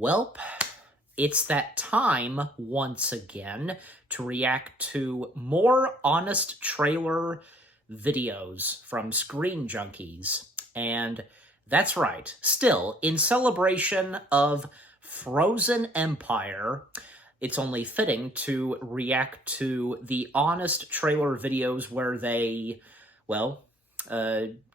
Welp, it's that time once again to react to more honest trailer videos from Screen Junkies. And that's right, still, in celebration of Frozen Empire, it's only fitting to react to the honest trailer videos where they, well,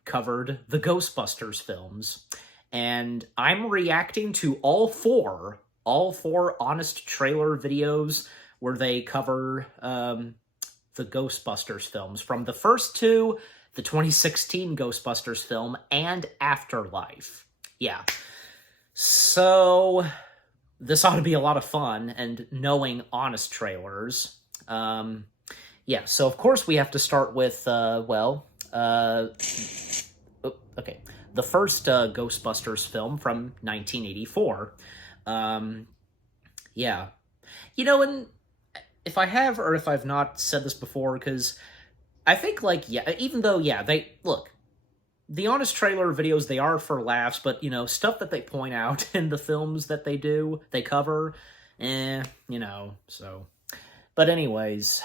covered the Ghostbusters films. And I'm reacting to all four honest trailer videos where they cover the Ghostbusters films, from the first two, the 2016 Ghostbusters film, and Afterlife. Yeah. So this ought to be a lot of fun, and knowing honest trailers. Yeah, so of course we have to start with, okay, the first Ghostbusters film from 1984. Yeah. You know, and if I have or if I've not said this before, because I think, like, yeah, even though, yeah, look, the honest trailer videos, they are for laughs, but, you know, stuff that they point out in the films that they cover, so. But anyways,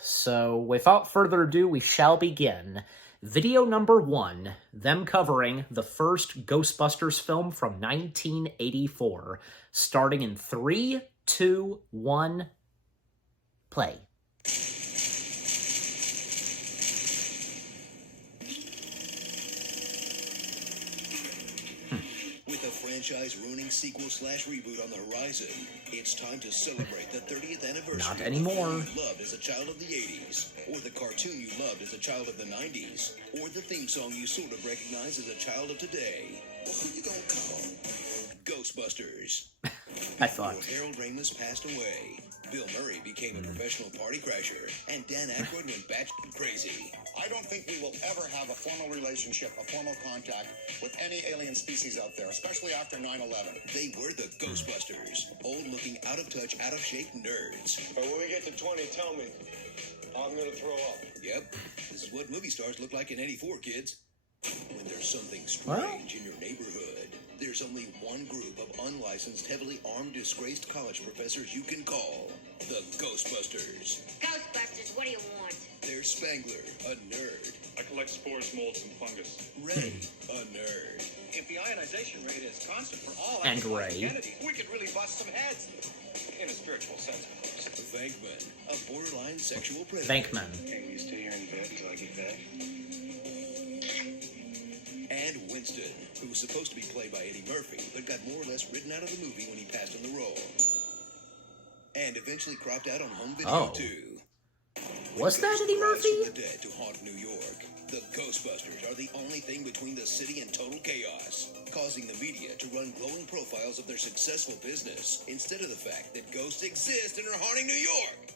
so without further ado, we shall begin. Video number 1, them covering the first Ghostbusters film from 1984, starting in 3, 2, 1, play. With a franchise-ruining sequel/reboot on the horizon, it's time to celebrate the 30th anniversary Not anymore. of the film you loved as a child of the 80s, or the cartoon you loved as a child of the 90s, or the theme song you sort of recognize as a child of today. Well, who you gonna call? Ghostbusters. I thought. Before Harold Ramis passed away, Bill Murray became a professional party crasher, and Dan Aykroyd went batshit crazy. I don't think we will ever have a formal relationship, a formal contact with any alien species out there, especially after 9/11. They were the Ghostbusters, old-looking, out-of-touch, out-of-shape nerds. But when we get to 20, tell me. I'm gonna throw up. Yep, this is what movie stars look like in '84, kids. When there's something strange in your neighborhood, there's only one group of unlicensed, heavily armed, disgraced college professors you can call. The Ghostbusters. Ghostbusters, what do you want? There's Spangler, a nerd. I collect spores, molds, and fungus. Ray, a nerd. If the ionization rate is constant for all And actualized Ray. entities, we could really bust some heads. In a spiritual sense, of course. Venkman, a borderline sexual predator. Venkman. Can you stay here in bed until I get back? And Winston, who was supposed to be played by Eddie Murphy, but got more or less written out of the movie when he passed in the role. And eventually cropped out on home video, too. Was that Eddie Murphy? From the dead to haunt New York, the Ghostbusters are the only thing between the city and total chaos, causing the media to run glowing profiles of their successful business instead of the fact that ghosts exist and are haunting New York.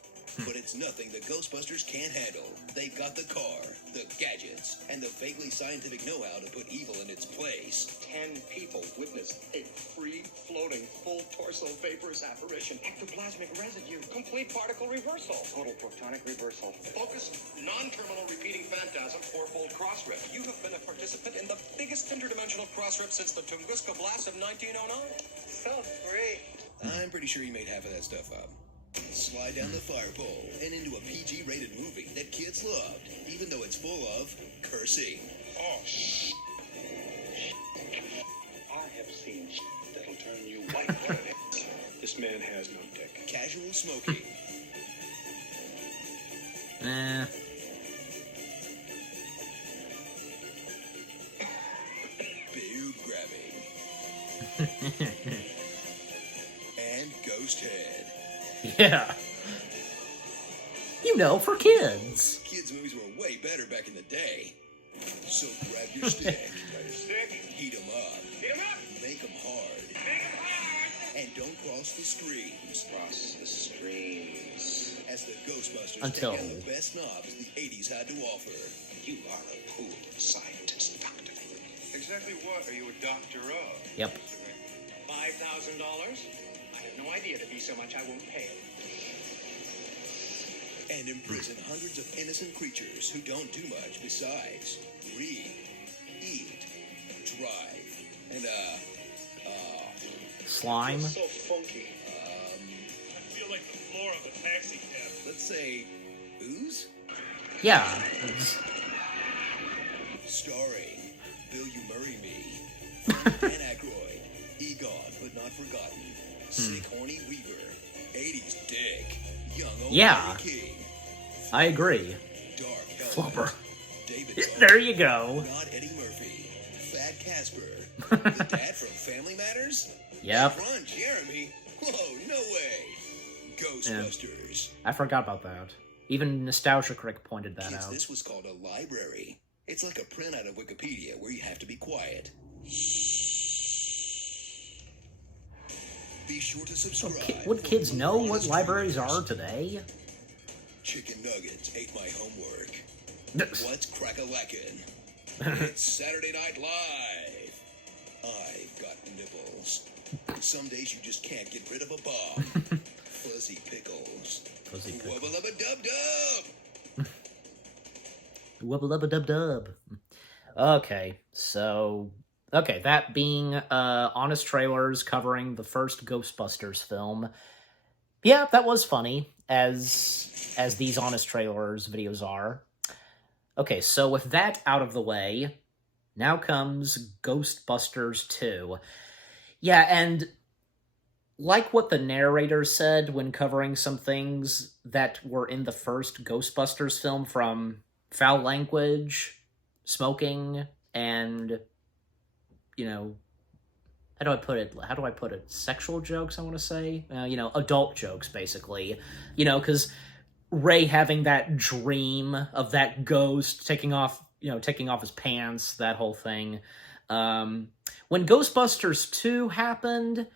But it's nothing the Ghostbusters can't handle. They've got the car, the gadgets, and the vaguely scientific know-how to put evil in its place. 10 people witnessed a free-floating, full-torso vaporous apparition. Ectoplasmic residue. Complete particle reversal. Total protonic reversal. Focused, non-terminal repeating phantasm, fourfold cross-rip. You have been a participant in the biggest interdimensional cross-rip since the Tunguska blast of 1909. Felt great. I'm pretty sure he made half of that stuff up. Slide down the fire pole and into a PG-rated movie that kids loved, even though it's full of cursing. Oh, I have seen that'll turn you white-hot. This man has no dick. Casual smoking. Boob grabbing. And ghost head. Yeah. You know, for kids. Kids' movies were way better back in the day. So grab your stick, heat 'em up, make 'em hard, and don't cross the streams. Cross the streams. As the Ghostbusters Until- take out the best knobs the 80s had to offer. You are a pool scientist, doctor. Exactly what are you a doctor of? Yep. $5,000? I have no idea to be so much I won't pay. And imprison hundreds of innocent creatures who don't do much besides read, eat, drive, and slime. So funky. I feel like the floor of a taxi cab. Let's say ooze? Yeah. Starring Bill You Murray Me, Dan Aykroyd, Egon but not forgotten, Sick Horny Weaver, 80s Dick, Young Old Yeah. Lady King, I agree. Dark Flubber. David Bowie, There you go. not Eddie Murphy, Fat Casper, the dad from Family Matters, Yep. Ron Jeremy, whoa, no way, Ghostbusters. I forgot about that. Even Nostalgia Crick pointed that Kids, out. this was called a library. It's like a printout of Wikipedia where you have to be quiet. Be sure to subscribe. Would for kids more know what honest libraries trailers. are today? Chicken nuggets ate my homework. What's crack-a-lackin'? It's Saturday Night Live. I've got nipples. Some days you just can't get rid of a bomb. Fuzzy pickles. Fuzzy pickles. Wubba-lubba-dub-dub. Wubba-lubba-dub-dub. Okay, so... Okay, that being honest trailers covering the first Ghostbusters film. Yeah, that was funny, as these honest trailers videos are. Okay, so with that out of the way, now comes Ghostbusters 2. Yeah, and like what the narrator said when covering some things that were in the first Ghostbusters film, from foul language, smoking, and, you know, how do I put it? Sexual jokes, I want to say? Adult jokes, basically. Because Ray having that dream of that ghost taking off his pants, that whole thing. When Ghostbusters 2 happened,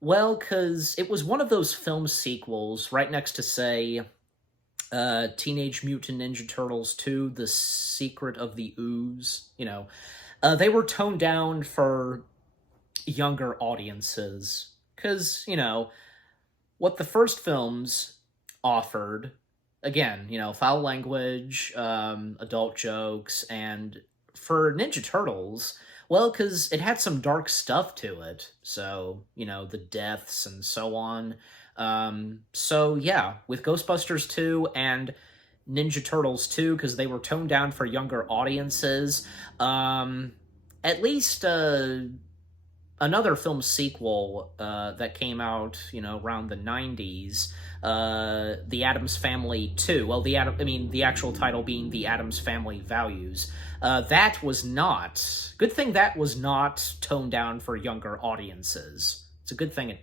well, because it was one of those film sequels right next to, say, Teenage Mutant Ninja Turtles 2, The Secret of the Ooze. They were toned down for younger audiences. Because, what the first films offered, again, foul language, adult jokes, and for Ninja Turtles, well, because it had some dark stuff to it. So, the deaths and so on. So, yeah, with Ghostbusters 2 and Ninja Turtles 2, because they were toned down for younger audiences, at least another film sequel that came out, around the 90s, The Addams Family 2. Well, the actual title being The Addams Family Values. That was not... Good thing that was not toned down for younger audiences. It's a good thing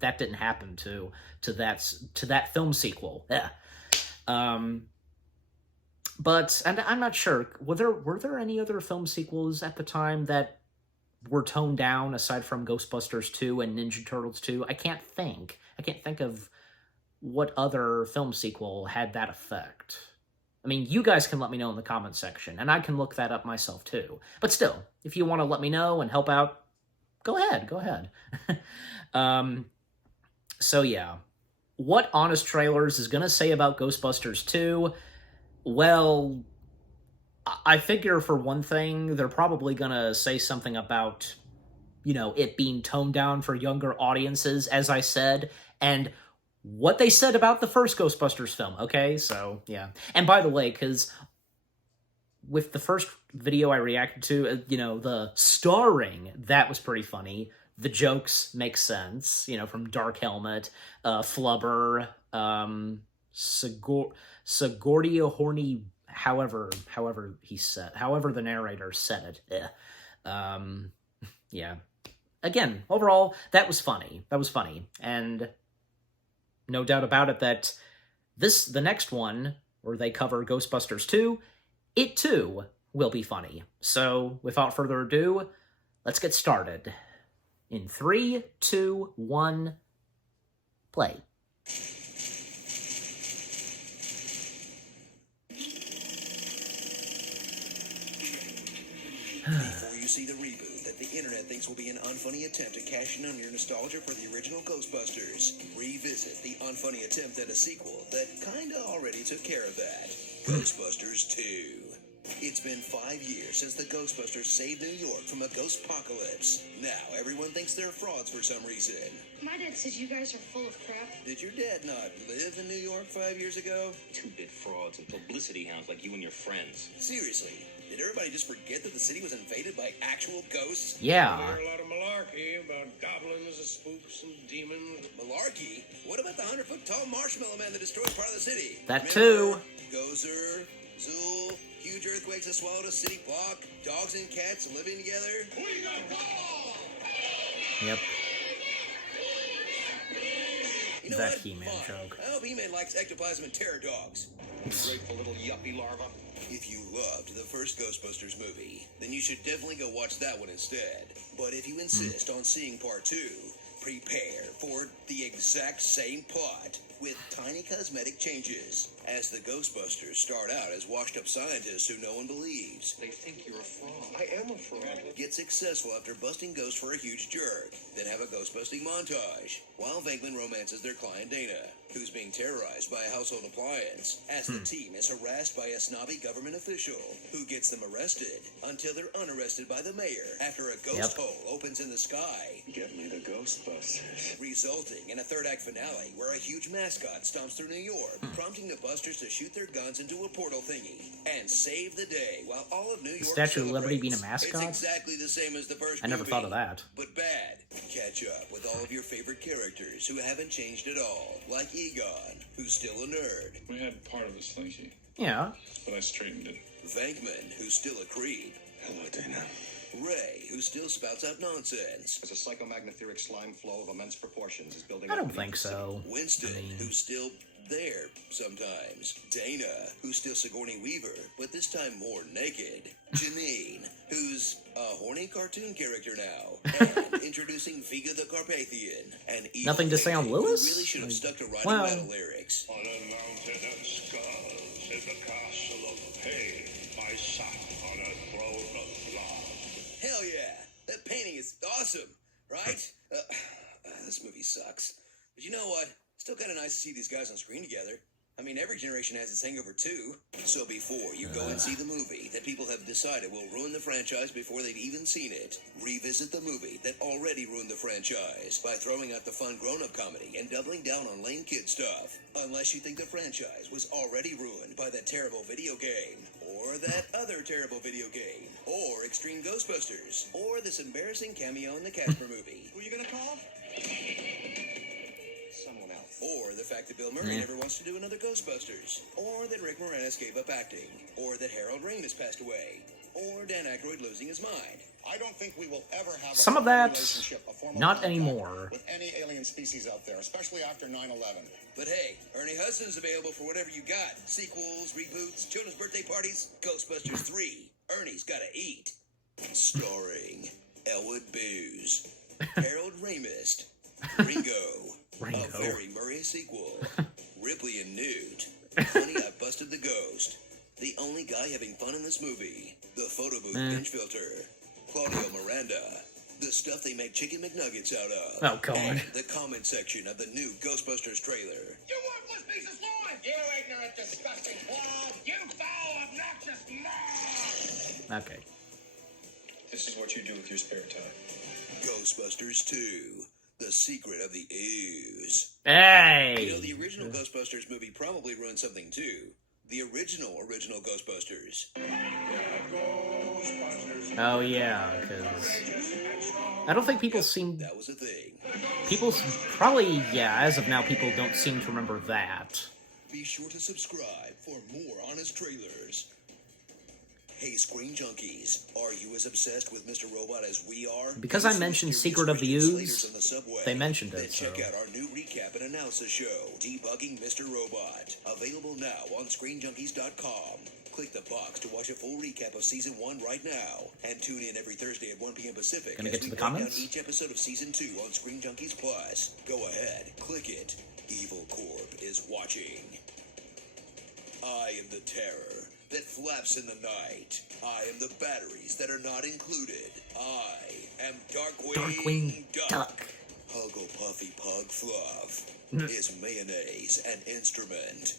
that didn't happen to that film sequel. Yeah. But, and I'm not sure, were there any other film sequels at the time that were toned down aside from Ghostbusters 2 and Ninja Turtles 2? I can't think of what other film sequel had that effect. I mean, you guys can let me know in the comment section, and I can look that up myself too. But still, if you want to let me know and help out, go ahead. So yeah, what Honest Trailers is going to say about Ghostbusters 2, well, I figure for one thing, they're probably going to say something about, it being toned down for younger audiences, as I said, and what they said about the first Ghostbusters film, okay? So, yeah. And by the way, because with the first video I reacted to, the starring, that was pretty funny. The jokes make sense, from Dark Helmet, Flubber, Segordia Horny, however the narrator said it. Yeah. Again, overall, that was funny. And no doubt about it that the next one, where they cover Ghostbusters 2, it too will be funny. So, without further ado, let's get started. In 3, 2, 1, play. Before you see the reboot that the internet thinks will be an unfunny attempt to cash in on your nostalgia for the original Ghostbusters, revisit the unfunny attempt at a sequel that kinda already took care of that. Ghostbusters 2. It's been 5 years since the Ghostbusters saved New York from a ghost apocalypse. Now everyone thinks they're frauds for some reason. My dad says you guys are full of crap. Did your dad not live in New York 5 years ago? Two-bit frauds and publicity hounds like you and your friends. Seriously, did everybody just forget that the city was invaded by actual ghosts? Yeah. I hear a lot of malarkey about goblins and spooks and demons. Malarkey? What about the 100-foot tall marshmallow man that destroyed part of the city? That too. Gozer, Zool, huge earthquakes that swallowed a city block, dogs and cats living together. We got balls! Yep. You know That what? He-Man Fine. joke. I hope He-Man likes ectoplasm and terror dogs. Grateful little yuppie larva. If you loved the first Ghostbusters movie, then you should definitely go watch that one instead. But if you insist on seeing part 2, prepare for the exact same plot with tiny cosmetic changes, as the Ghostbusters start out as washed-up scientists who no one believes. They think you're a fraud. I am a fraud. Get successful after busting ghosts for a huge jerk, then have a ghost-busting montage, while Venkman romances their client Dana, who's being terrorized by a household appliance, as the team is harassed by a snobby government official, who gets them arrested, until they're unarrested by the mayor, after a ghost hole opens in the sky, Get me the Ghostbusters. resulting in a third-act finale where a huge mascot stomps through New York, prompting the Busters to shoot their guns into a portal thingy and save the day while all of New York Statue of Liberty being a celebrates. mascot? It's exactly the same as the first I never movie, thought of that. but bad. Catch up with all of your favorite characters who haven't changed at all, like Egon, who's still a nerd, We had part of a slinky, Yeah. but I straightened it. Venkman, who's still a creep, Hello, Dana. Ray, who still spouts out nonsense, As a psychomagnetheric slime flow of immense proportions is building I up don't beneath think the city. so. Winston, I mean- who's still there sometimes, Dana, who's still Sigourney Weaver, but this time more naked, Janine, who's a horny cartoon character now, and introducing Viga the Carpathian, an evil Nothing to say on lady who Lewis? really should have Like, stuck to writing well- battle lyrics. On a mountain of skulls is the castle of pain. I sat on a throne of blood. Hell yeah, that painting is awesome, right? This movie sucks. But you know what? Still kind of nice to see these guys on screen together. I mean, every generation has its hangover too. So before you go and see the movie that people have decided will ruin the franchise before they've even seen it, revisit the movie that already ruined the franchise by throwing out the fun grown-up comedy and doubling down on lame kid stuff. Unless you think the franchise was already ruined by that terrible video game, or that other terrible video game, or Extreme Ghostbusters, or this embarrassing cameo in the Casper movie. Who are you gonna call? Someone else. Or the fact that Bill Murray never wants to do another Ghostbusters. Or that Rick Moranis gave up acting. Or that Harold Ramis passed away. Or Dan Aykroyd losing his mind. I don't think we will ever have Some a of formal that, relationship, a formal not contact anymore. with any alien species out there, especially after 9/11. But hey, Ernie Hudson's available for whatever you got. Sequels, reboots, children's birthday parties, Ghostbusters 3. Ernie's gotta eat. Starring Elwood Booze, Harold Ramis, Ringo, Ringo. a very Murray sequel, Ripley and Newt, Honey, I Busted the Ghost, the only guy having fun in this movie, the photo booth binge filter, Claudio Miranda, the stuff they make chicken McNuggets out of, Oh, God. and the comment section of the new Ghostbusters trailer. You worthless piece of slime! You ignorant, disgusting blob! You foul, obnoxious mob! Okay. This is what you do with your spare time. Ghostbusters 2, The Secret of the Ooze. Hey! You know, the original Ghostbusters movie probably ruined something too. The original Ghostbusters. Oh, yeah, because I don't think people seem... That was a thing. People probably, yeah, as of now, people don't seem to remember that. Be sure to subscribe for more honest trailers. Hey, Screen Junkies, are you as obsessed with Mr. Robot as we are? Because I mentioned Secret of the Ooze, they mentioned it, Then check so... out our new recap and analysis show, Debugging Mr. Robot. Available now on ScreenJunkies.com. Click the box to watch a full recap of Season 1 right now. And tune in every Thursday at 1 p.m. Pacific Gonna as get we to the break down comments? each episode of Season 2 on Screen Junkies Plus. Go ahead, click it. Evil Corp is watching. I am the terror that flaps in the night. I am the batteries that are not included. I am Darkwing Duck. Huggle Puffy Pug Fluff. Is mayonnaise an instrument?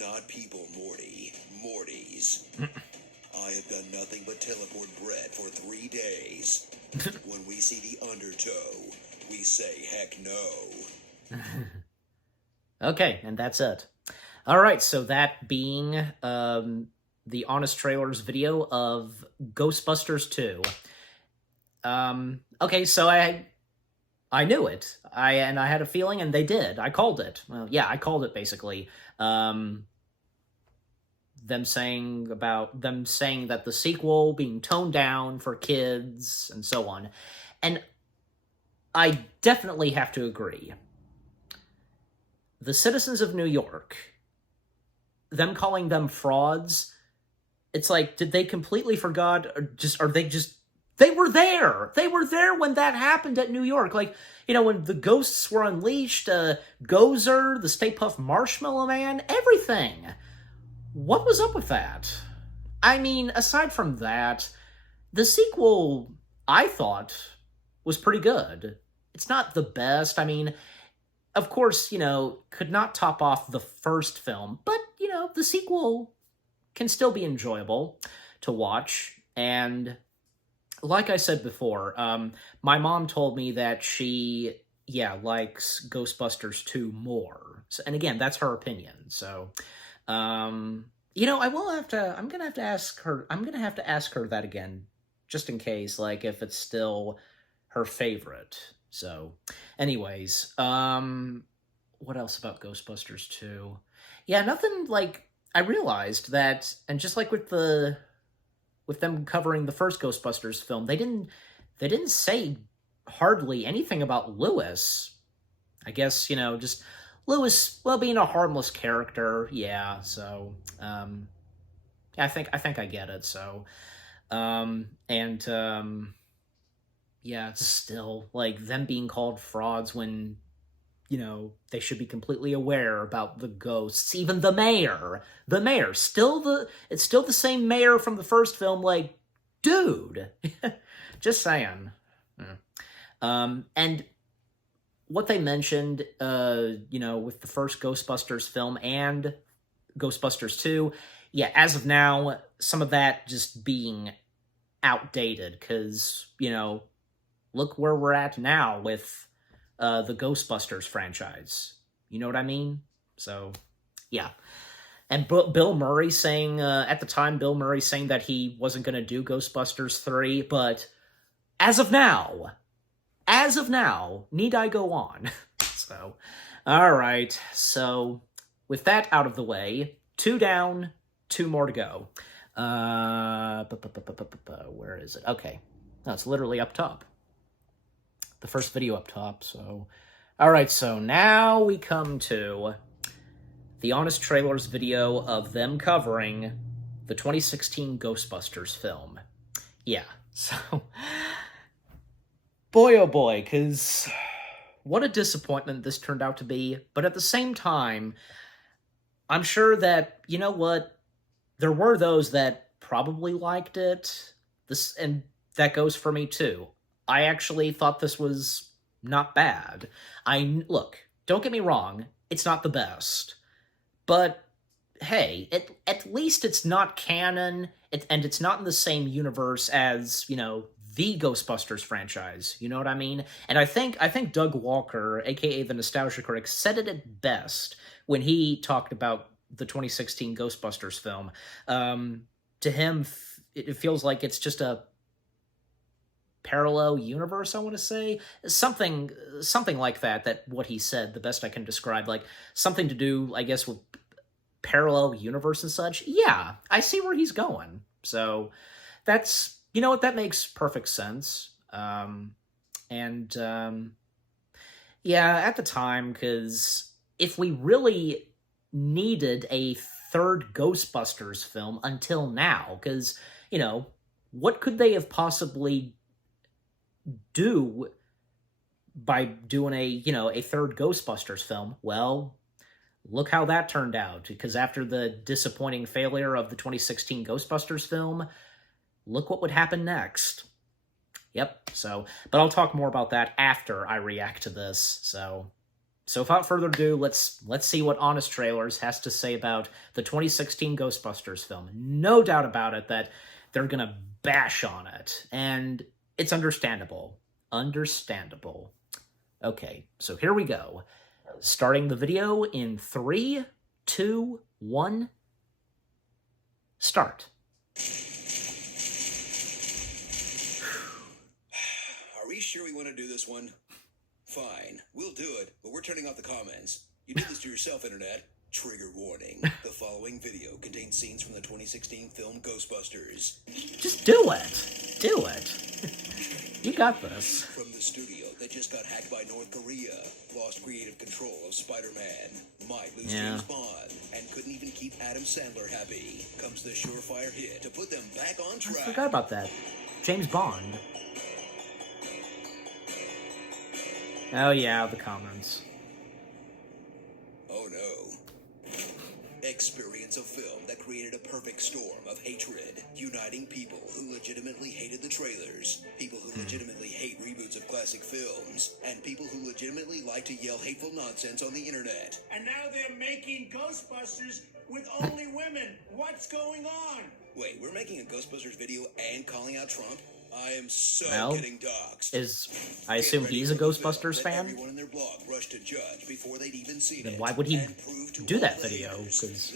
Not people, Morty. Mortys. I have done nothing but teleport bread for 3 days. When we see the undertow, we say heck no. Okay, and that's it. All right, so that being the Honest Trailers video of Ghostbusters 2. Okay, so I knew it. I had a feeling, and they did. I called it. Well, yeah, I called it basically. Them saying that the sequel being toned down for kids and so on. And I definitely have to agree. The citizens of New York, them calling them frauds, it's like, did they completely forgot, or they were there. They were there when that happened at New York. Like, you know, when the ghosts were unleashed, Gozer, the Stay Puft Marshmallow Man, everything. What was up with that? I mean, aside from that, the sequel, I thought, was pretty good. It's not the best. I mean, of course, you know, could not top off the first film, but, you know, the sequel can still be enjoyable to watch. And like I said before, my mom told me that she, likes Ghostbusters 2 more. So, and again, that's her opinion. So, you know, I'm gonna have to ask her that again, just in case, like, if it's still her favorite. So, anyways, what else about Ghostbusters 2? Yeah, nothing. Like, I realized that, and just like with them covering the first Ghostbusters film, they didn't say hardly anything about Lewis. I guess, you know, just Lewis, well, being a harmless character, yeah. So, I think I get it. So, yeah, it's still, like, them being called frauds when, you know, they should be completely aware about the ghosts. Even the mayor, it's still the same mayor from the first film. Like, dude, just saying. And what they mentioned, you know, with the first Ghostbusters film and Ghostbusters 2, yeah, as of now, some of that just being outdated, because, you know, look where we're at now with the Ghostbusters franchise. You know what I mean? So, yeah. And Bill Murray saying, at the time, that he wasn't going to do Ghostbusters 3, but as of now, need I go on? So, all right. So, with that out of the way, 2 down, 2 more to go. Where is it? Okay. No, it's literally up top. The first video up top, so... Alright, so now we come to the Honest Trailers video of them covering the 2016 Ghostbusters film. Yeah, so... Boy, oh boy, because what a disappointment this turned out to be, but at the same time, I'm sure that, you know what, there were those that probably liked it, and that goes for me too. I actually thought this was not bad. Look, don't get me wrong, it's not the best. But, hey, at least it's not canon, and it's not in the same universe as, you know, the Ghostbusters franchise. You know what I mean? And I think Doug Walker, a.k.a. the Nostalgia Critic, said it at best when he talked about the 2016 Ghostbusters film. To him, it feels like it's just a parallel universe, I want to say. Something like that, what he said, the best I can describe, like, something to do, I guess, with parallel universe and such. Yeah, I see where he's going. So, that's, you know what, that makes perfect sense. Yeah, at the time, because if we really needed a third Ghostbusters film until now, because, you know, what could they have possibly do by doing a third Ghostbusters film? Well, look how that turned out, because after the disappointing failure of the 2016 Ghostbusters film, look what would happen next. Yep, so, but I'll talk more about that after I react to this, so without further ado, let's see what Honest Trailers has to say about the 2016 Ghostbusters film. No doubt about it that they're gonna bash on it, and it's understandable. Understandable. Okay, so here we go. Starting the video in 3, 2, 1, start. Are we sure we want to do this one? Fine, we'll do it, but we're turning off the comments. You did this to yourself, Internet. Trigger warning. The following video contains scenes from the 2016 film Ghostbusters. Just do it. Do it. You got this. From the studio that just got hacked by North Korea, lost creative control of Spider-Man, might lose James Bond, and couldn't even keep Adam Sandler happy, comes the surefire hit to put them back on track. I forgot about that. James Bond. Oh yeah, the comments. Oh no. Experience a film that created a perfect storm of hatred, uniting people who legitimately hated the trailers, people who legitimately hate reboots of classic films, and people who legitimately like to yell hateful nonsense on the internet. And now they're making Ghostbusters with only women. What's going on? Wait, we're making a Ghostbusters video and calling out Trump? I am so getting doxxed. I assume he's a Ghostbusters fan? Everyone in their blog rushed to judge before they'd even seen Then it. why would he do that all video? players 'Cause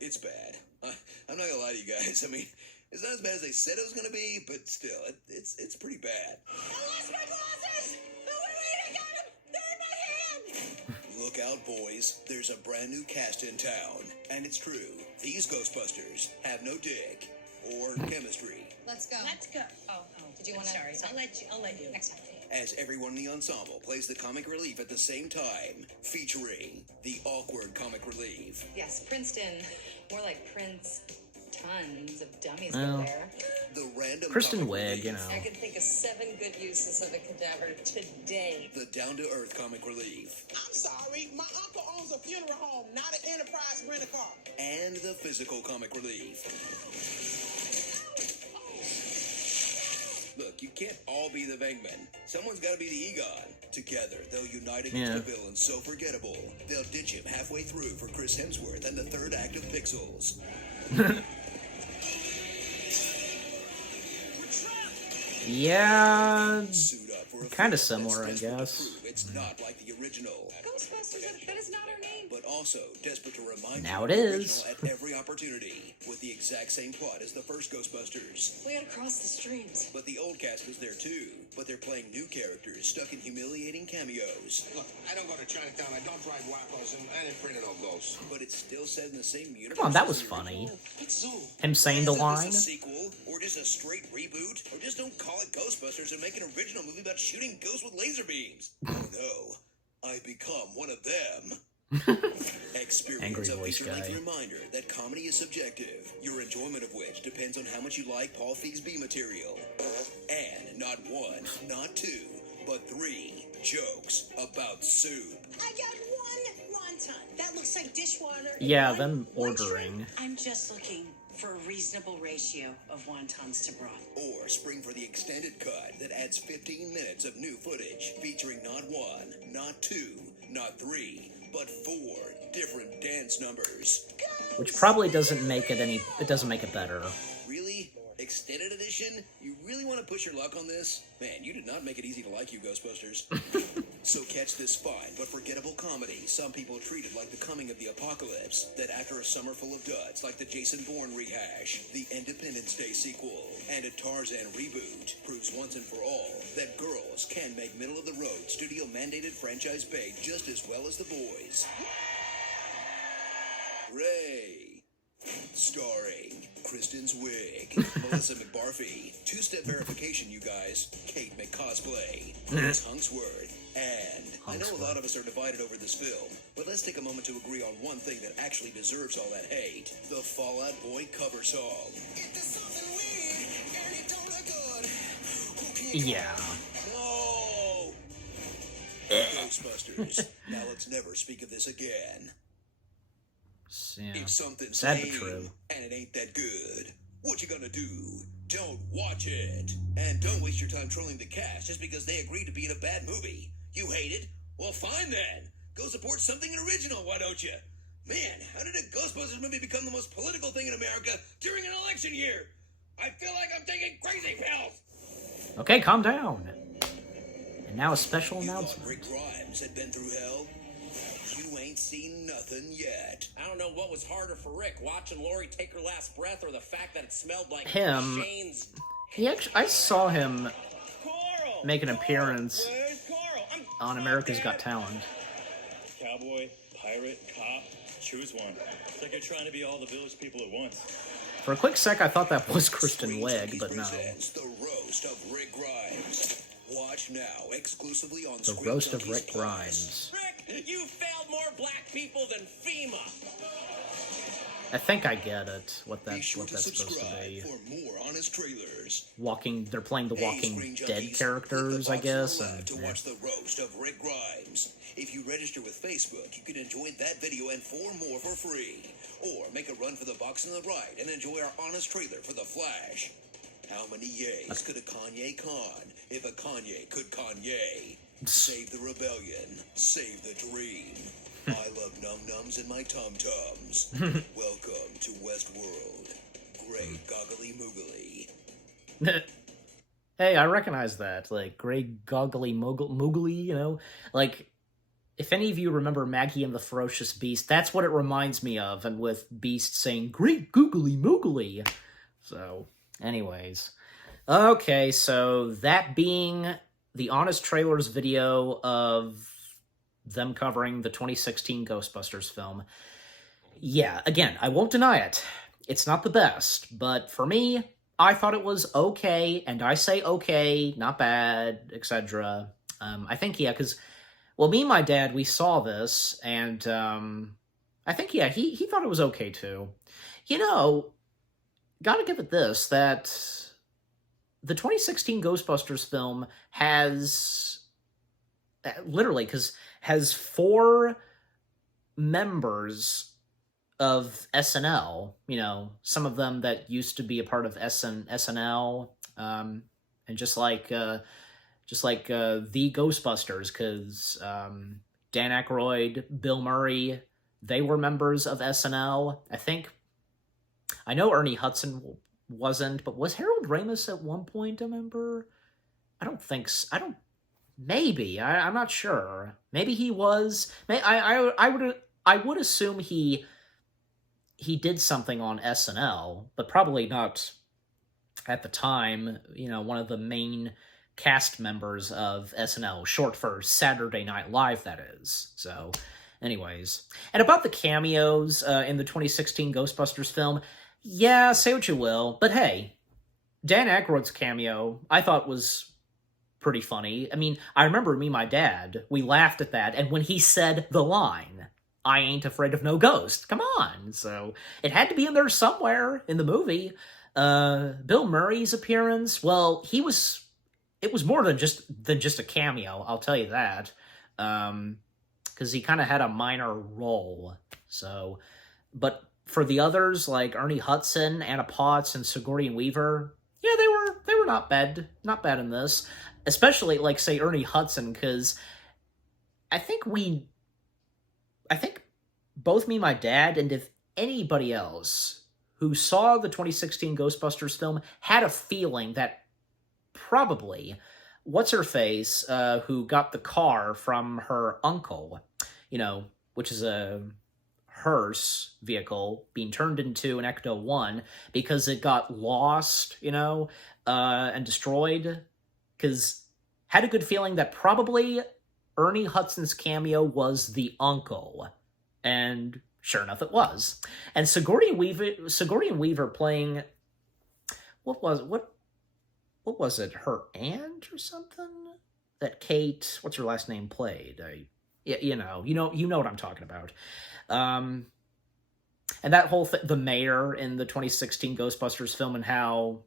it's bad. I'm not gonna lie to you guys. I mean, it's not as bad as they said it was gonna be, but still, it's pretty bad. I lost my glasses! No, wait, I got them! They're in my hand! Look out, boys. There's a brand new cast in town. And it's true. These Ghostbusters have no dick or chemistry. Let's go. Let's go. Oh, did you want to? Sorry, I'll let you. Next time. As everyone in the ensemble plays the comic relief at the same time, featuring the awkward comic relief. Yes, Princeton. More like Prince. Tons of dummies Well, go there. The random Kristen comic Wiig, relief, you know. I can think of 7 good uses of a cadaver today. The down-to-earth comic relief. I'm sorry, my uncle owns a funeral home, not an Enterprise rent-a-car. And the physical comic relief. Look, you can't all be the Venkman. Someone's got to be the Egon. Together, they'll unite against a villain so forgettable, they'll ditch him halfway through for Chris Hemsworth and the third act of Pixels. Yeah, Suit up for a kind of film similar, I that's desperate to guess. prove it's not like the original, Ghostbusters, that is not our name. but also desperate to remind Now you it of the is. original at every opportunity, with the exact same plot as the first Ghostbusters. We gotta cross the streams. But the old cast was there too, but they're playing new characters stuck in humiliating cameos. Look, I don't go to Chinatown, I don't drive wackos, and I ain't afraid of no ghosts. But it's still set in the same universe. Come on, that as was the funny. original. It's Zoo. Him saying the Isn't line. this a sequel, or just a straight reboot, or just don't call it Ghostbusters and make an original movie about shooting ghosts with laser beams? Oh no, I become one of them. Experience Angry a voice feature-length guy. reminder that comedy is subjective, your enjoyment of which depends on how much you like Paul Feig's B material. And not 1, not 2, but 3 jokes about soup. I got one wonton. That looks like dishwater. Yeah, them ordering. I'm just looking for a reasonable ratio of wontons to broth. Or spring for the extended cut that adds 15 minutes of new footage featuring not 1, not 2, not 3, but 4 different dance numbers. Which probably doesn't make it any. It doesn't make it better. Really? Extended edition? You really want to push your luck on this? Man, you did not make it easy to like you, Ghostbusters. So catch this fine but forgettable comedy some people treated like the coming of the apocalypse, that after a summer full of duds like the Jason Bourne rehash, the Independence Day sequel, and a Tarzan reboot, proves once and for all that girls can make middle-of-the-road studio-mandated franchise bait just as well as the boys. Ray. Starring Kristen's Wig, Melissa McBarfy, two-step verification, you guys, Kate McCosplay, Chris Hunksworth, and I know a lot of us are divided over this film, but let's take a moment to agree on one thing that actually deserves all that hate: the Fall Out Boy cover song. Yeah. No! Ghostbusters. Now let's never speak of this again. Yeah. If something's Sad but lame true. and it ain't that good, what you gonna do? Don't watch it. And don't waste your time trolling the cast just because they agreed to be in a bad movie. You hate it? Well, fine then. Go support something original, why don't you? Man, how did a Ghostbusters movie become the most political thing in America during an election year? I feel like I'm taking crazy pills! Okay, calm down. And now a special You thought announcement. Rick Grimes had been through hell? You ain't seen nothing yet. I don't know what was harder for Rick, watching Lori take her last breath or the fact that it smelled like Him. Shane's... I saw him Carl! make an appearance Where's Carl? on America's Got Talent. Cowboy, pirate, cop, choose one. It's like you're trying to be all the village people at once. For a quick sec, I thought that was Kristen Wiig, but no. Presents the roast of Rick Grimes. Watch now exclusively on The Screen roast of Junkies Rick Plus. Grimes. Rick, you failed more black people than FEMA. I think I get it. What Be that's sure what to that's supposed to subscribe be. for more honest trailers. They're playing the Hey, Walking Screen Dead Junkies, characters, click I the box guess. on the And left to watch the roast of Rick Grimes. If you register with Facebook, you can enjoy that video and 4 more for free. Or make a run for the box on the right and enjoy our honest trailer for The Flash. How many yays could a Kanye con if a Kanye could Kanye? Save the rebellion. Save the dream. I love num-nums in my tum-tums. Welcome to Westworld. Great goggly moogly. Hey, I recognize that. Like, Grey Goggly Moogly, you know? Like, if any of you remember Maggie and the Ferocious Beast, that's what it reminds me of, and with Beast saying, Great Googly Moogly. So, anyways. Okay, so that being the Honest Trailers video of them covering the 2016 Ghostbusters film. Yeah, again, I won't deny it. It's not the best, but for me, I thought it was okay, and I say okay, not bad, etc. I think, yeah, because, well, me and my dad, we saw this, and I think, yeah, he thought it was okay, too. You know, gotta give it this, that the 2016 Ghostbusters film has, literally, because has 4 members of SNL, you know, some of them that used to be a part of SNL, and just like the Ghostbusters, because Dan Aykroyd, Bill Murray, they were members of SNL. I know Ernie Hudson wasn't, but was Harold Ramis at one point a member? I don't think so. Maybe. I'm not sure. Maybe he was. I would assume he did something on SNL, but probably not at the time, you know, one of the main cast members of SNL, short for Saturday Night Live, that is. So, anyways. And about the cameos in the 2016 Ghostbusters film, yeah, say what you will, but hey, Dan Aykroyd's cameo, I thought was pretty funny. I mean, I remember me and my dad, we laughed at that, and when he said the line, I ain't afraid of no ghost, come on, so it had to be in there somewhere in the movie. Bill Murray's appearance, well, it was more than just a cameo, I'll tell you that, because he kind of had a minor role, so, but for the others, like Ernie Hudson, Anna Potts, and Sigourney Weaver, yeah, they were not bad in this. Especially, like, say, Ernie Hudson, because I think both me and my dad, and if anybody else who saw the 2016 Ghostbusters film had a feeling that probably what's-her-face, who got the car from her uncle, you know, which is a hearse vehicle being turned into an Ecto-1 because it got lost, you know, and destroyed, because had a good feeling that probably Ernie Hudson's cameo was the uncle, and sure enough, it was. And Sigourney Weaver playing what was it? Her aunt or something that Kate, what's her last name, played. You know what I'm talking about. And that whole thing, the mayor in the 2016 Ghostbusters film, and how,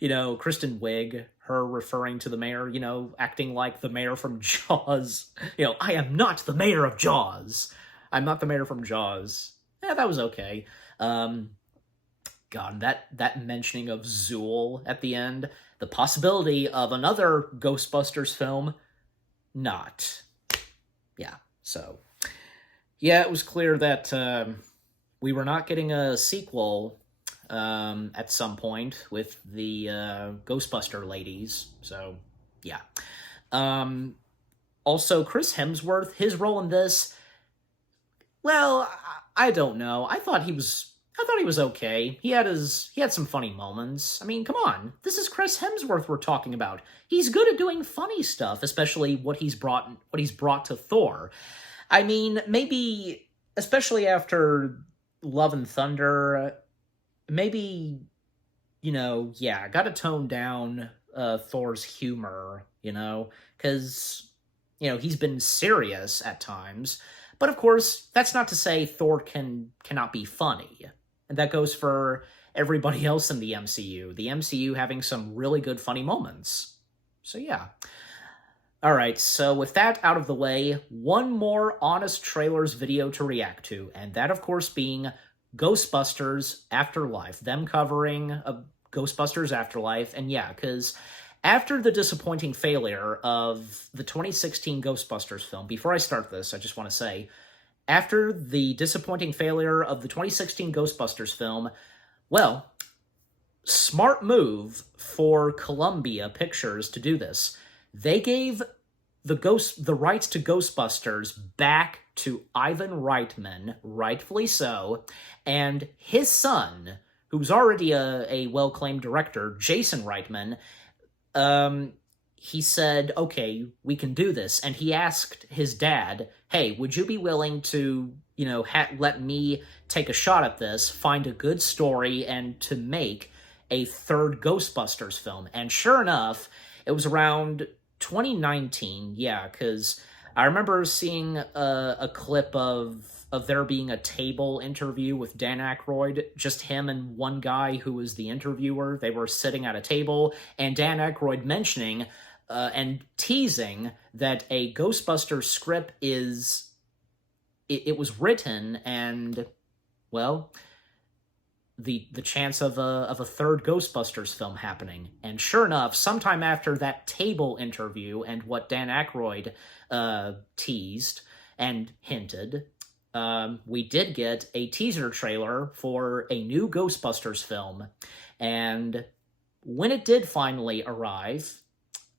you know, Kristen Wiig, her referring to the mayor, you know, acting like the mayor from Jaws. You know, I am not the mayor of Jaws. I'm not the mayor from Jaws. Yeah, that was okay. God, that mentioning of Zool at the end, the possibility of another Ghostbusters film, not. Yeah, so. Yeah, it was clear that we were not getting a sequel at some point with the Ghostbuster ladies. So, yeah. Also, Chris Hemsworth, his role in this, well, I don't know. I thought he was okay. He had some funny moments. I mean, come on. This is Chris Hemsworth we're talking about. He's good at doing funny stuff, especially what he's brought to Thor. I mean, maybe especially after Love and Thunder, maybe, gotta tone down Thor's humor, because, he's been serious at times. But of course, that's not to say Thor cannot be funny. And that goes for everybody else in the MCU. The MCU having some really good funny moments. So yeah. Alright, so with that out of the way, one more Honest Trailers video to react to, and that of course being Ghostbusters Afterlife. Them covering Ghostbusters Afterlife, and yeah, because after the disappointing failure of the 2016 Ghostbusters film, before I start this, I just want to say, after the disappointing failure of the 2016 Ghostbusters film, well, smart move for Columbia Pictures to do this. They gave the rights to Ghostbusters back to Ivan Reitman, rightfully so, and his son, who's already a well-claimed director, Jason Reitman. He said, okay, we can do this. And he asked his dad, hey, would you be willing to, let me take a shot at this, find a good story, and to make a third Ghostbusters film? And sure enough, it was around 2019, yeah, because I remember seeing a clip of there being a table interview with Dan Aykroyd, just him and one guy who was the interviewer. They were sitting at a table, and Dan Aykroyd mentioning and teasing that a Ghostbusters script it was written, and, well, the chance of a third Ghostbusters film happening. And sure enough, sometime after that table interview and what Dan Aykroyd teased and hinted, we did get a teaser trailer for a new Ghostbusters film. And when it did finally arrive,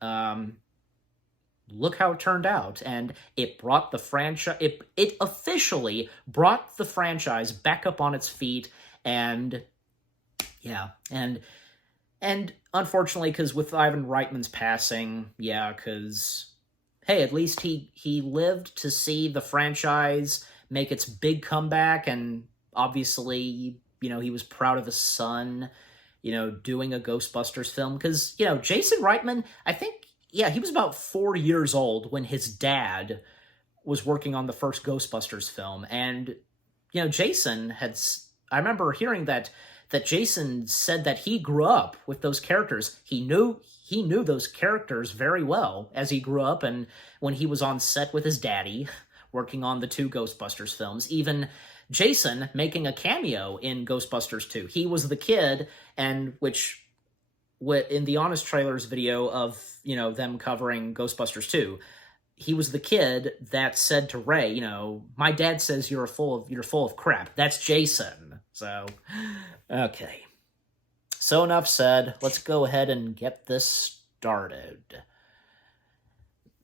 look how it turned out. And it brought the franchise, it officially brought the franchise back up on its feet. And yeah, and unfortunately, because with Ivan Reitman's passing, yeah, because, hey, at least he lived to see the franchise make its big comeback, and obviously, he was proud of his son, doing a Ghostbusters film, because, Jason Reitman, I think, yeah, he was about 4 years old when his dad was working on the first Ghostbusters film, and, Jason I remember hearing that Jason said that he grew up with those characters. He knew those characters very well as he grew up, and when he was on set with his daddy, working on the two Ghostbusters films. Even Jason making a cameo in Ghostbusters 2. He was the kid, and which in the Honest Trailers video of, them covering Ghostbusters 2, he was the kid that said to Ray, my dad says you're full of crap. That's Jason. So, okay. So enough said. Let's go ahead and get this started.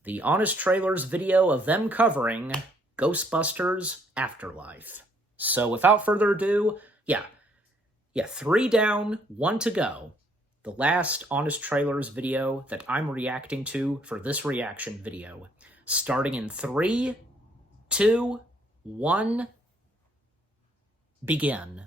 The Honest Trailers video of them covering Ghostbusters Afterlife. So without further ado, yeah, 3 down, 1 to go. The last Honest Trailers video that I'm reacting to for this reaction video. Starting in 3, 2, 1, begin.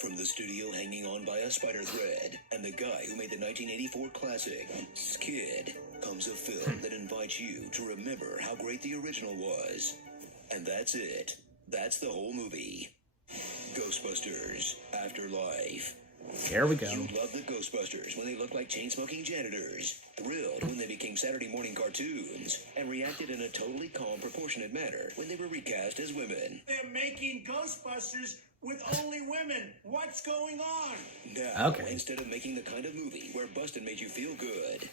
From the studio hanging on by a spider thread, and the guy who made the 1984 classic, Skid, comes a film that invites you to remember how great the original was. And that's it. That's the whole movie. Ghostbusters Afterlife. There we go. You loved the Ghostbusters when they looked like chain-smoking janitors, thrilled when they became Saturday morning cartoons, and reacted in a totally calm, proportionate manner when they were recast as women. They're making Ghostbusters with only women. What's going on? Now, okay, instead of making the kind of movie where Bustin' made you feel good,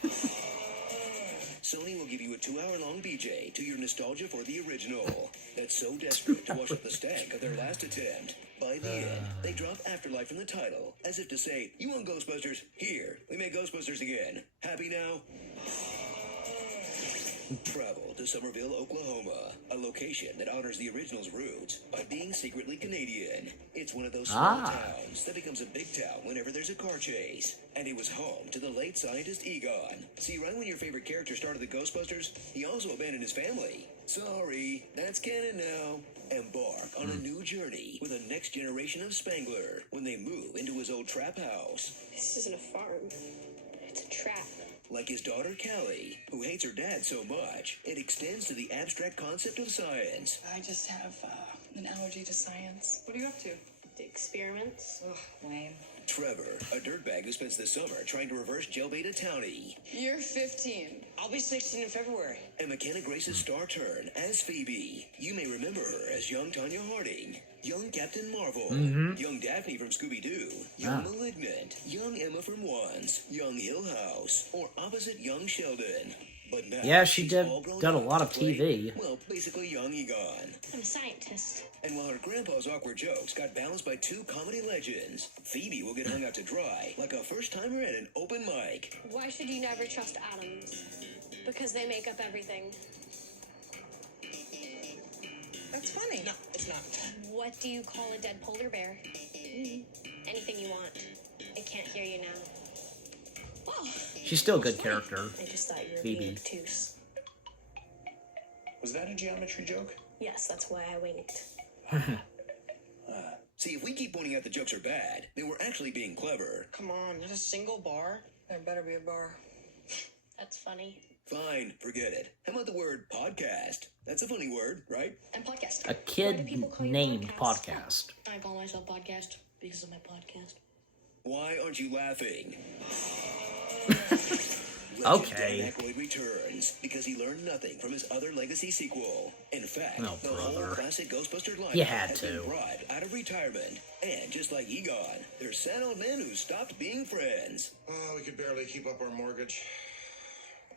Sony will give you a 2-hour-long BJ to your nostalgia for the original. That's so desperate to wash up the stank of their last attempt. By the end, they drop Afterlife from the title, as if to say, you want Ghostbusters? Here, we make Ghostbusters again. Happy now? Travel to Somerville, Oklahoma, a location that honors the original's roots by being secretly Canadian. It's one of those small towns that becomes a big town whenever there's a car chase. And it was home to the late scientist Egon. See, right when your favorite character started the Ghostbusters, he also abandoned his family. Sorry, that's canon now. Embark on a new journey with a next generation of Spangler when they move into his old trap house. This isn't a farm. It's a trap. Like his daughter Callie, who hates her dad so much, it extends to the abstract concept of science. I just have an allergy to science. What are you up to? The experiments. Ugh, lame. Trevor, a dirtbag who spends the summer trying to reverse jailbait a townie. You're 15. I'll be 16 in February. And McKenna Grace's star turn as Phoebe. You may remember her as young Tanya Harding, young Captain Marvel, young Daphne from Scooby-Doo, young Malignant, young Emma from Once, young Hill House, or opposite young Sheldon. But now, yeah, she did a lot of TV. Well, basically young Egon. I'm a scientist. And while her grandpa's awkward jokes got balanced by 2 comedy legends, Phoebe will get hung out to dry like a first-timer at an open mic. Why should you never trust atoms? Because they make up everything. That's funny. No, it's not. What do you call a dead polar bear? Anything you want. It can't hear you now. Oh, She's still a good character. I just thought you were Phoebe. being obtuse. Was that a geometry joke? Yes, that's why I winked. See, if we keep pointing out the jokes are bad, then we're actually being clever. Come on, not a single bar. There better be a bar. That's funny. Fine, forget it. How about the word podcast? That's a funny word, right? And podcast. A Why do kid people call you named Podcast. I call myself podcast because of my podcast. Why aren't you laughing? Okay. Dan Aykroyd returns because he learned nothing from his other legacy sequel. In fact, Oh, the whole brother. classic Ghostbuster lineup You had has to. been brought out of retirement. And just like Egon, they're sad old men who stopped being friends. Oh, we could barely keep up our mortgage.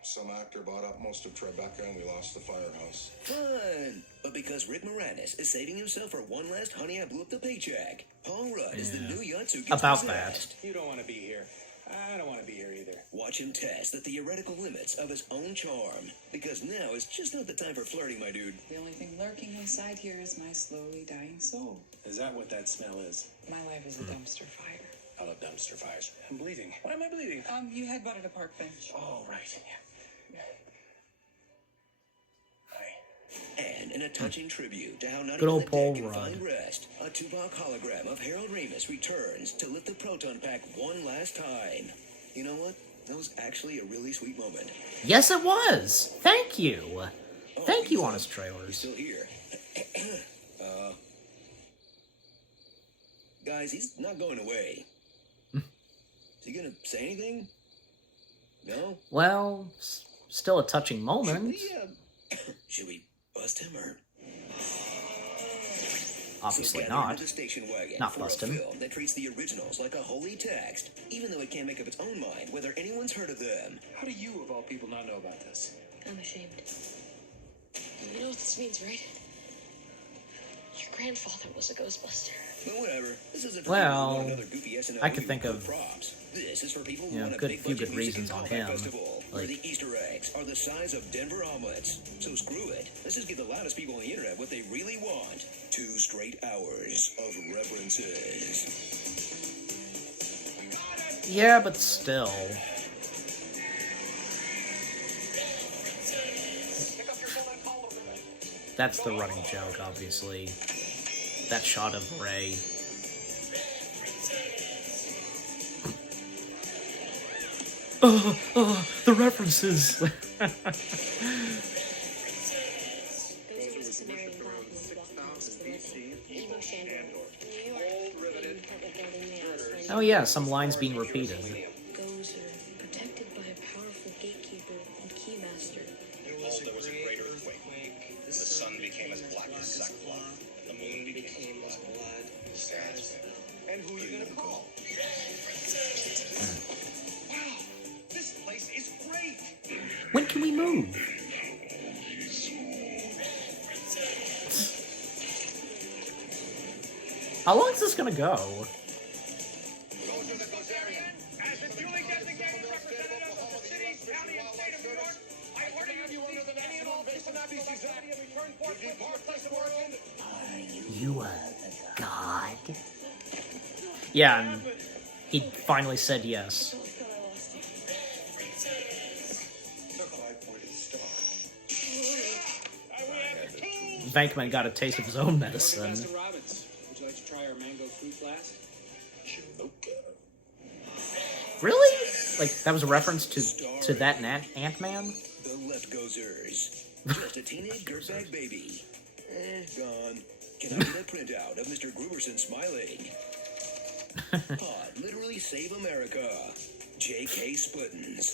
Some actor bought up most of Tribeca and we lost the firehouse. Fun! But because Rick Moranis is saving himself for one last honey I blew up the paycheck, Paul Rudd is the new Yatsu gets About possessed. You don't want to be here. I don't want to be here either. Watch him test the theoretical limits of his own charm. Because now is just not the time for flirting, my dude. The only thing lurking inside here is my slowly dying soul. Is that what that smell is? My life is a dumpster fire. I love dumpster fires. I'm bleeding. Why am I bleeding? You headbutted a park bench. Oh, right. Yeah. Hi. And in a touching tribute to how not Good even old the Paul dead can Rudd. find rest, a Tupac hologram of Harold Ramis returns to lift the proton pack one last time. You know what? That was actually a really sweet moment. Yes, it was. Thank you. Thank you, he's Honest he's Trailers. still here. Guys, he's not going away. Is he gonna say anything? No? Well, still a touching moment. Should we bust him or? Obviously gather not. into the station wagon Not for bust a him. film that treats the originals like a holy text, even though it can't make up its own mind whether anyone's heard of them. How do you, of all people, not know about this? I'm ashamed. You know what this means, right? Your grandfather was a Ghostbuster. But whatever. This isn't for Well, people who want another goofy SNL I could movie think with of, props. This is for people who you know, want a good big few budget good music reasons and on callback him. festival, where Like, the Easter eggs are the size of Denver omelets. So screw it. Let's just give the loudest people on the internet what they really want. 2 straight hours of references. yeah, but still. That's the running joke, obviously. That shot of Ray. The references! Those are the scenario involved when we walked across the river. Evo Chandler, New York, public building man. Oh yeah, some lines being repeated. Those are protected by a powerful gatekeeper and keymaster. There was a great earthquake. The sun became as black as sackcloth. The moon became as blood. The stars fell. And who are you gonna call? Wow, this place is great. When can we move. How long is this gonna go? As the duly designated representative of the city, county, and state of New York, I order you to leave any and all supernatural activity and return forthwith to your place of origin. You are the god. Yeah, and he finally said yes. Venkman got a taste of his own medicine. Would you like to try our mango fruit blast? Really? Like, that was a reference to that Ant-Man? The Leftovers. Just a teenage dirtbag baby. Gone. Can I get a printout of Mr. Gruberson smiling? Pod literally save America. J.K. Splittins.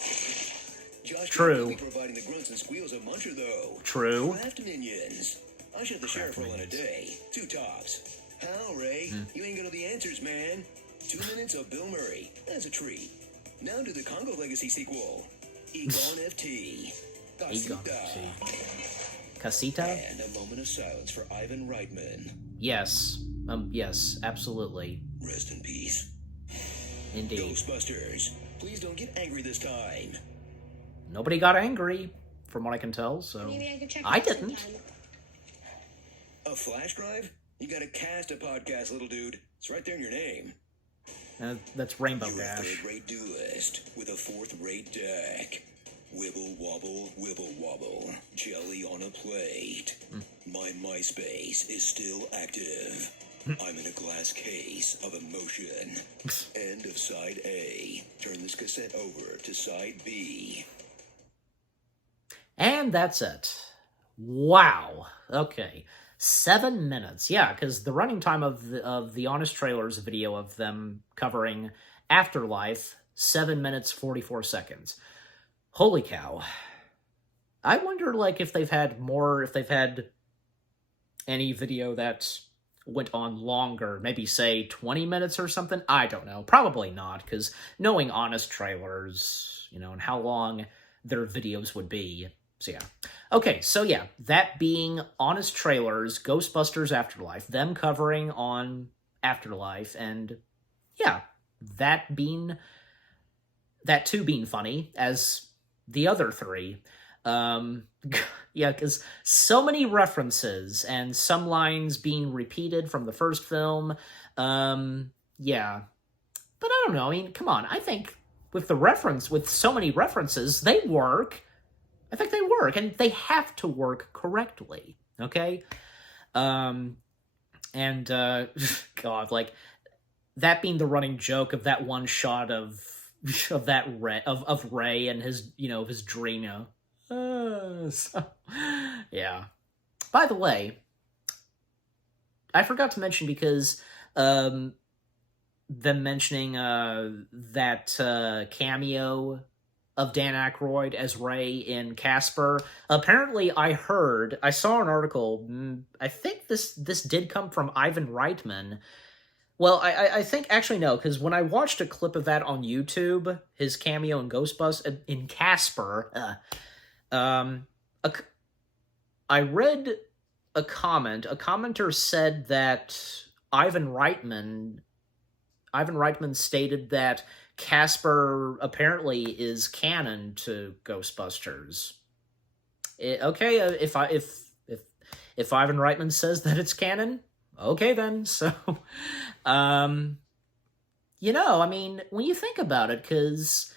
Josh True. Be providing the grunts and squeals of Muncher, though. True. Craft minions. I shut the sheriff roll in a day. 2 tops. How, Ray? You ain't gonna the answers, man. 2 minutes of Bill Murray. That's a treat. Now to the Congo Legacy sequel. Egon FT. Egon Casita. Casita? And a moment of silence for Ivan Reitman. Yes. Yes, absolutely. Rest in peace. Indeed. Ghostbusters. Please don't get angry this time. Nobody got angry, from what I can tell, so... Maybe I could check I it out didn't. sometime. A flash drive? You gotta cast a podcast, little dude. It's right there in your name. That's Rainbow You're a Dash. third-rate duelist with a fourth-rate deck. Wibble wobble, jelly on a plate. My MySpace is still active. I'm in a glass case of emotion. End of side A. Turn this cassette over to side B. And that's it. Wow. Okay. 7 minutes. Yeah, because the running time of the Honest Trailers video of them covering Afterlife, 7 minutes, 44 seconds. Holy cow. I wonder, like, if they've had any video that went on longer, maybe, say, 20 minutes or something? I don't know. Probably not, because knowing Honest Trailers, you know, and how long their videos would be. So, yeah. Okay, so, yeah, that being Honest Trailers, Ghostbusters Afterlife, them covering on Afterlife, and, yeah, that too being funny, as the other three. Yeah, because so many references and some lines being repeated from the first film. Yeah. But I don't know, I mean, come on, I think with so many references, they work. I think they work, and they have to work correctly, okay? God, like, that being the running joke of that one shot of Ray and his, you know, his dream, so, yeah. By the way, I forgot to mention, because them mentioning that cameo of Dan Aykroyd as Ray in Casper. Apparently, I saw an article, I think this did come from Ivan Reitman. Well, I think, actually no, because when I watched a clip of that on YouTube, his cameo in in Casper, I read a comment. A commenter said that Ivan Reitman stated that Casper apparently is canon to Ghostbusters. Okay, if Ivan Reitman says that it's canon, okay then. So, you know, I mean, when you think about it, because,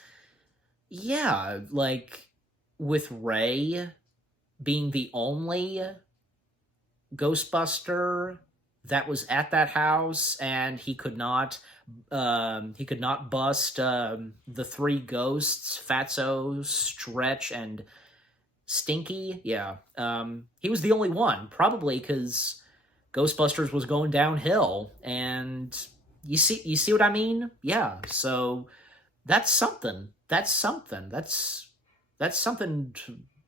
yeah, like, with Ray being the only Ghostbuster that was at that house, and he could not bust the 3 ghosts, Fatso, Stretch, and Stinky. Yeah, he was the only one, probably because Ghostbusters was going downhill, and you see what I mean? Yeah, so that's something. That's something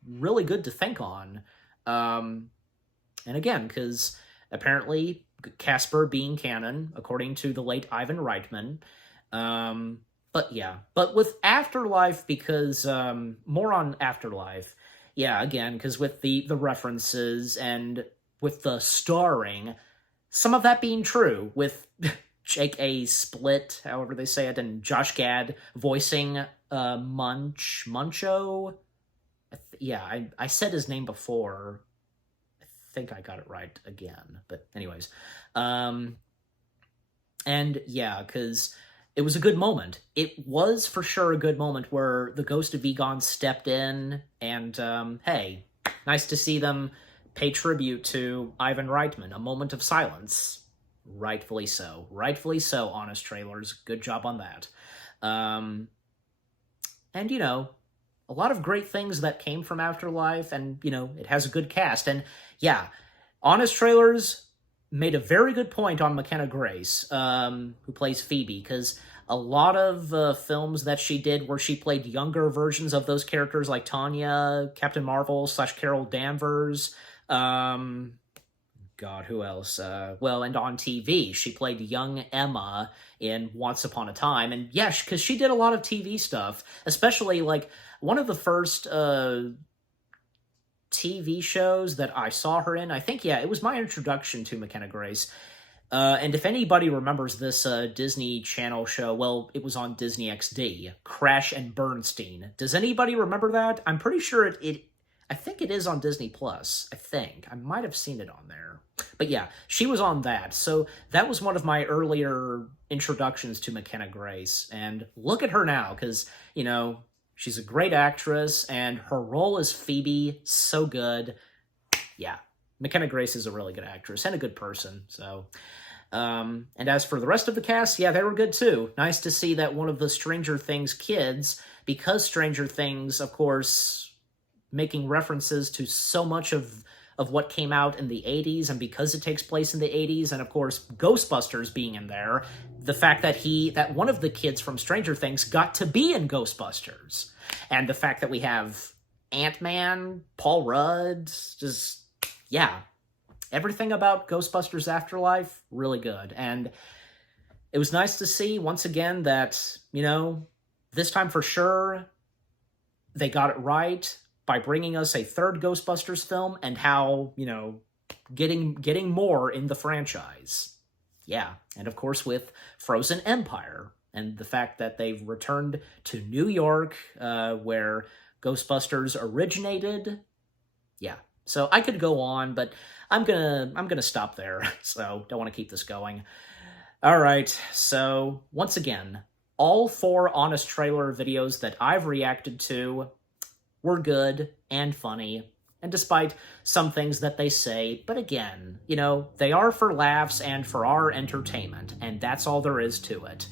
really good to think on. And again, because apparently Casper being canon, according to the late Ivan Reitman. But But yeah, but with Afterlife, because more on Afterlife, yeah, again, because with the references and with the starring, some of that being true, with Jake A. Split, however they say it, and Josh Gad voicing Muncho. I said his name before. I think I got it right again, but anyways, and yeah, because it was a good moment. It was for sure a good moment where the Ghost of Egon stepped in, and hey, nice to see them pay tribute to Ivan Reitman. A moment of silence. Rightfully so. Rightfully so, Honest Trailers. Good job on that. And, you know, a lot of great things that came from Afterlife, and, you know, it has a good cast. And, yeah, Honest Trailers made a very good point on McKenna Grace, who plays Phoebe, because a lot of films that she did where she played younger versions of those characters, like Tanya, Captain Marvel / Carol Danvers, God, who else? Well, and on TV, she played young Emma in Once Upon a Time, and yeah, because she did a lot of TV stuff, especially, like, one of the first TV shows that I saw her in, I think, yeah, it was my introduction to McKenna Grace. And if anybody remembers this Disney Channel show, well, it was on Disney XD, Crash and Bernstein. Does anybody remember that? I'm pretty sure I think it is on Disney Plus. I think. I might have seen it on there. But yeah, she was on that. So that was one of my earlier introductions to McKenna Grace. And look at her now, because, you know, she's a great actress, and her role as Phoebe, so good. Yeah, McKenna Grace is a really good actress and a good person, so... and as for the rest of the cast, yeah, they were good too. Nice to see that one of the Stranger Things kids, because Stranger Things, of course, making references to so much of what came out in the 80s, and because it takes place in the 80s, and of course, Ghostbusters being in there, the fact that one of the kids from Stranger Things got to be in Ghostbusters, and the fact that we have Ant-Man, Paul Rudd, just, yeah, everything about Ghostbusters Afterlife, really good. And it was nice to see, once again, that, you know, this time for sure, they got it right by bringing us a third Ghostbusters film, and how, you know, getting more in the franchise. Yeah, and of course with Frozen Empire, and the fact that they've returned to New York, where Ghostbusters originated. Yeah, so I could go on, but I'm gonna stop there, so don't want to keep this going. All right, so once again, all 4 Honest Trailer videos that I've reacted to were good and funny, and despite some things that they say, but again, you know, they are for laughs and for our entertainment, and that's all there is to it.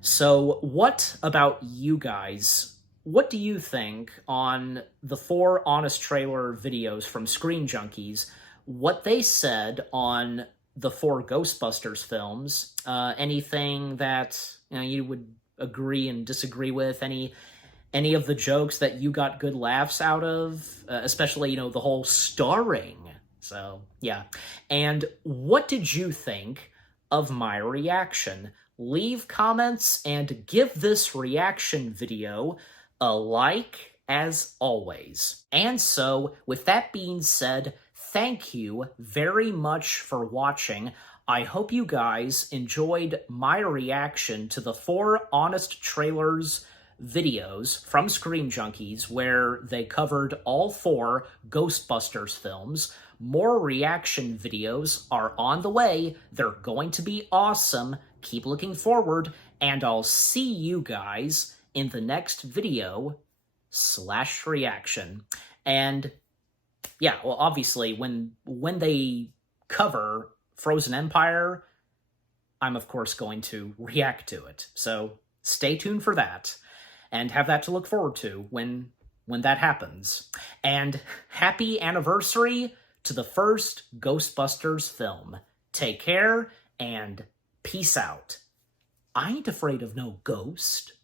So what about you guys? What do you think on the 4 Honest Trailer videos from Screen Junkies, what they said on the 4 Ghostbusters films? Anything that, you know, you would agree and disagree with? Any of the jokes that you got good laughs out of? Especially, you know, the whole starring. So, yeah. And what did you think of my reaction? Leave comments and give this reaction video a like, as always. And so, with that being said, thank you very much for watching. I hope you guys enjoyed my reaction to the 4 Honest Trailers videos from Screen Junkies, where they covered all 4 Ghostbusters films. More reaction videos are on the way. They're going to be awesome. Keep looking forward, and I'll see you guys in the next video / reaction. And yeah, well, obviously, when they cover Frozen Empire, I'm of course going to react to it. So stay tuned for that, and have that to look forward to when that happens. And happy anniversary to the first Ghostbusters film. Take care, and peace out. I ain't afraid of no ghost.